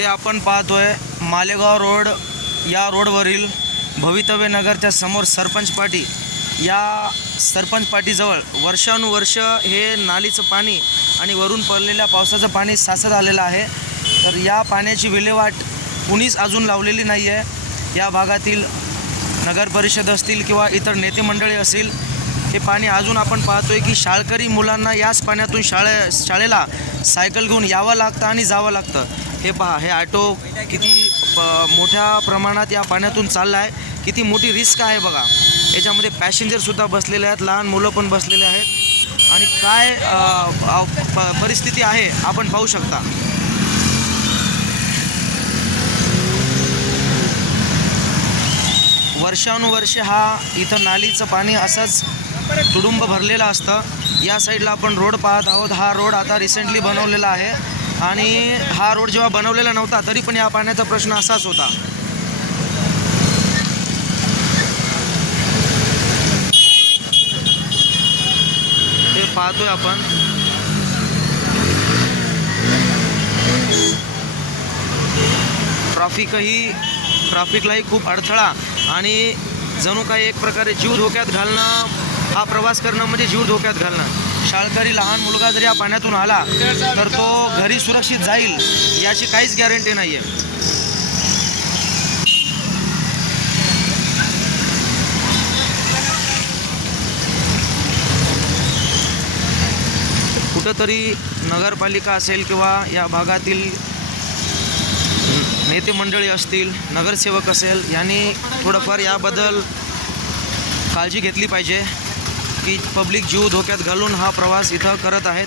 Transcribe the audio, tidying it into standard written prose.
हे आपण पाहतोय मालेगाव रोड या रोडवरील भवितव्य नगरच्या समोर सरपंच पाटी या सरपंच पाटीजवळ वर्षानुवर्ष हे नालीचं पाणी आणि वरून पडलेल्या पावसाचं पाणी साचत आलेलं आहे। तर या पाण्याची विल्हेवाट कुणीच अजून लावलेली नाही आहे। या भागातील नगर परिषद असतील किंवा इतर नेते मंडळी असतील, हे पाणी अजून आपण पाहतोय की शाळकरी मुलांना याच पाण्यातून शाळेला सायकल घेऊन यावं लागतं आणि जावं लागतं। हे पहा, हे ऑटो किती मोठ्या प्रमाणात या पाण्यातून चालला आहे, किती मोठी रिस्क आहे बघा। याच्यामध्ये पॅसेंजरसुद्धा बसलेले आहेत, लहान मुलं पण बसलेले आहेत आणि काय परिस्थिती आहे आपण पाहू शकता। वर्षानुवर्ष हा इथं नालीचं पाणी असंच तुडुंब भरलेलं असतं। या साईडला आपण रोड पाहत आहोत। हा रोड आता रिसेंटली बनवलेला आहे आणि हा रोड जेव्हा बनवलेला नव्हता तरी पण या पाण्याचा प्रश्न असाच होता। हे पाहतोय आपण, ट्रॅफिकलाही खूप अडथळा आणि जणू काही एक प्रकारे जीव धोक्यात घालणं, हा प्रवास करणं म्हणजे जीव धोक्यात घालणं। शाळकरी लहान मुलगा जर या पाण्यातून आला तर तो घरी सुरक्षित जाईल याची काहीच गॅरंटी नाही आहे। कुठंतरी नगरपालिका असेल किंवा या भागातील नेते मंडळी असतील, नगरसेवक असेल, यांनी थोडंफार याबद्दल काळजी घेतली पाहिजे की पब्लिक जीव धोक्यात घालून हा प्रवास इथं करत आहेत।